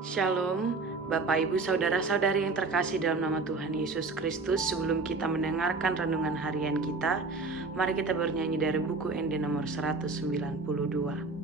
Shalom, Bapak Ibu Saudara-saudari yang terkasih dalam nama Tuhan Yesus Kristus. Sebelum kita mendengarkan renungan harian kita, mari kita bernyanyi dari buku ND nomor 192.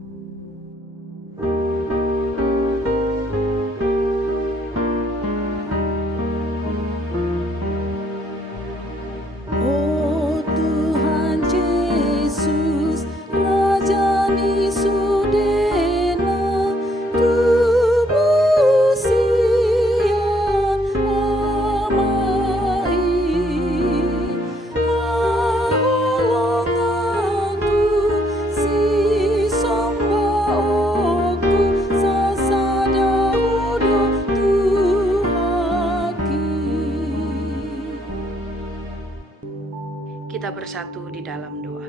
Kita bersatu di dalam doa.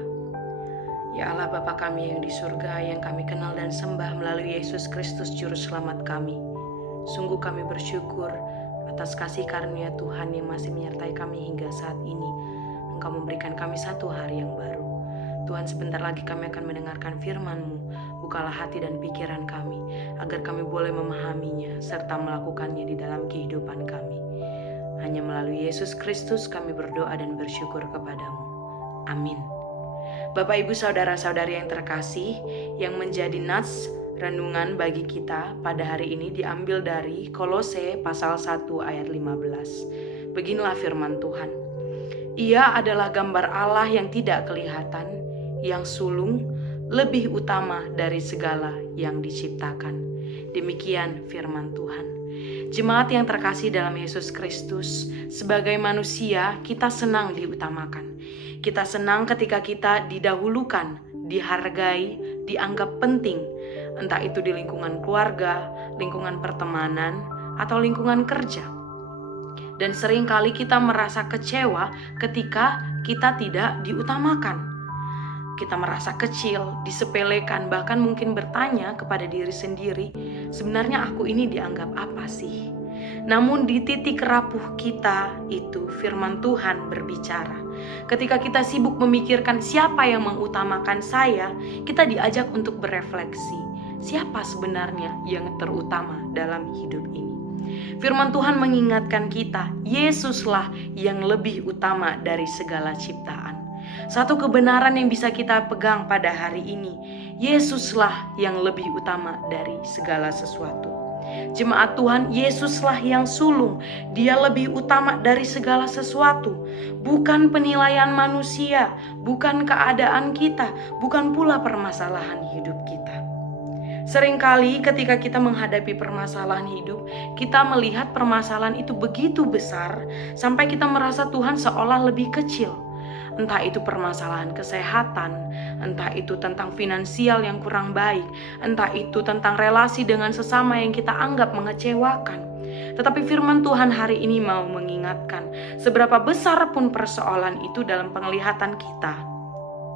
Ya Allah Bapa kami yang di surga, yang kami kenal dan sembah melalui Yesus Kristus Juru Selamat kami. Sungguh kami bersyukur atas kasih karunia Tuhan yang masih menyertai kami hingga saat ini. Engkau memberikan kami satu hari yang baru. Tuhan, sebentar lagi kami akan mendengarkan firman-Mu. Bukalah hati dan pikiran kami, agar kami boleh memahaminya serta melakukannya di dalam kehidupan kami. Hanya melalui Yesus Kristus kami berdoa dan bersyukur kepadamu. Amin. Bapak Ibu Saudara-saudari yang terkasih, yang menjadi nats renungan bagi kita pada hari ini diambil dari Kolose pasal 1 ayat 15. Beginilah firman Tuhan. Ia adalah gambar Allah yang tidak kelihatan, yang sulung, lebih utama dari segala yang diciptakan. Demikian firman Tuhan. Jemaat yang terkasih dalam Yesus Kristus, sebagai manusia kita senang diutamakan. Kita senang ketika kita didahulukan, dihargai, dianggap penting. Entah itu di lingkungan keluarga, lingkungan pertemanan, atau lingkungan kerja. Dan seringkali kita merasa kecewa ketika kita tidak diutamakan. Kita merasa kecil, disepelekan, bahkan mungkin bertanya kepada diri sendiri, sebenarnya aku ini dianggap apa sih? Namun di titik rapuh kita itu firman Tuhan berbicara. Ketika kita sibuk memikirkan siapa yang mengutamakan saya, kita diajak untuk berefleksi. Siapa sebenarnya yang terutama dalam hidup ini? Firman Tuhan mengingatkan kita, Yesuslah yang lebih utama dari segala ciptaan. Satu kebenaran yang bisa kita pegang pada hari ini, Yesuslah yang lebih utama dari segala sesuatu. Jemaat Tuhan, Yesuslah yang sulung. Dia lebih utama dari segala sesuatu. Bukan penilaian manusia, bukan keadaan kita, bukan pula permasalahan hidup kita. Seringkali ketika kita menghadapi permasalahan hidup, kita melihat permasalahan itu begitu besar sampai kita merasa Tuhan seolah lebih kecil. Entah itu permasalahan kesehatan, entah itu tentang finansial yang kurang baik, entah itu tentang relasi dengan sesama yang kita anggap mengecewakan. Tetapi firman Tuhan hari ini mau mengingatkan, seberapa besar pun persoalan itu dalam penglihatan kita,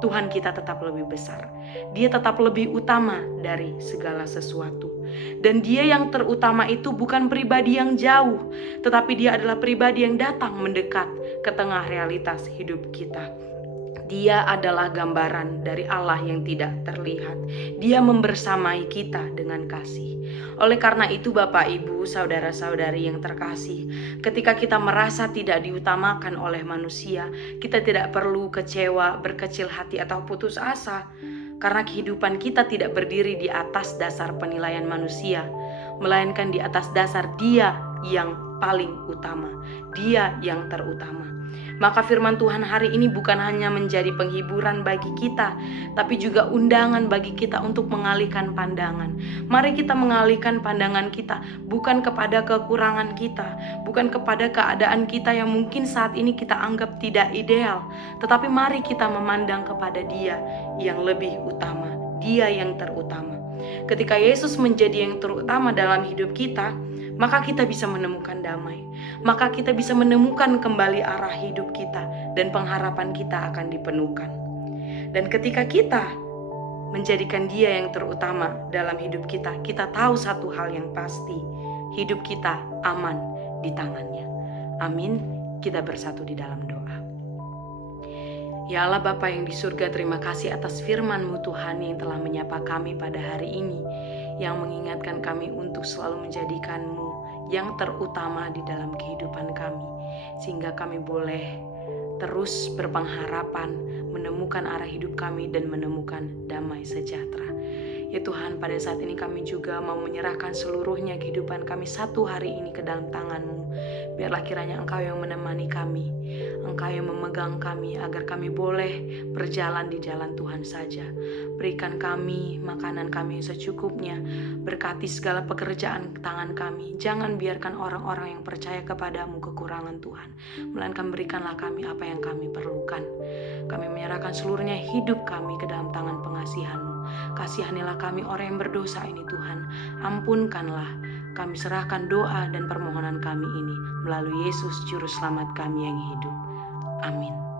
Tuhan kita tetap lebih besar. Dia tetap lebih utama dari segala sesuatu. Dan dia yang terutama itu bukan pribadi yang jauh, tetapi dia adalah pribadi yang datang mendekat ke tengah realitas hidup kita. Dia adalah gambaran dari Allah yang tidak terlihat. Dia membersamai kita dengan kasih. Oleh karena itu Bapak Ibu, saudara-saudari yang terkasih, ketika kita merasa tidak diutamakan oleh manusia, kita tidak perlu kecewa, berkecil hati atau putus asa. Karena kehidupan kita tidak berdiri di atas dasar penilaian manusia, melainkan di atas dasar Dia yang paling utama, Dia yang terutama. Maka firman Tuhan hari ini bukan hanya menjadi penghiburan bagi kita, tapi juga undangan bagi kita untuk mengalihkan pandangan. Mari kita mengalihkan pandangan kita bukan kepada kekurangan kita, bukan kepada keadaan kita yang mungkin saat ini kita anggap tidak ideal, tetapi mari kita memandang kepada Dia yang lebih utama, Dia yang terutama. Ketika Yesus menjadi yang terutama dalam hidup kita, maka kita bisa menemukan damai. Maka kita bisa menemukan kembali arah hidup kita dan pengharapan kita akan dipenuhkan. Dan ketika kita menjadikan Dia yang terutama dalam hidup kita, kita tahu satu hal yang pasti, hidup kita aman di tangan-Nya. Amin. Kita bersatu di dalam doa. Ya Allah Bapa yang di surga, terima kasih atas firman-Mu Tuhan yang telah menyapa kami pada hari ini, yang mengingatkan kami untuk selalu menjadikan-Mu yang terutama di dalam kehidupan kami, sehingga kami boleh terus berpengharapan, menemukan arah hidup kami dan menemukan damai sejahtera. Ya Tuhan, pada saat ini kami juga mau menyerahkan seluruhnya kehidupan kami satu hari ini ke dalam tangan-Mu. Biarlah kiranya Engkau yang menemani kami, Engkau yang memegang kami agar kami boleh berjalan di jalan Tuhan saja. Berikan kami makanan kami secukupnya, berkati segala pekerjaan tangan kami. Jangan biarkan orang-orang yang percaya kepadamu kekurangan Tuhan, melainkan berikanlah kami apa yang kami perlukan. Kami menyerahkan seluruhnya hidup kami ke dalam tangan pengasihan-Mu. Kasihanilah kami orang yang berdosa ini Tuhan. Ampunkanlah. Kami serahkan doa dan permohonan kami ini melalui Yesus Juru Selamat kami yang hidup. Amin.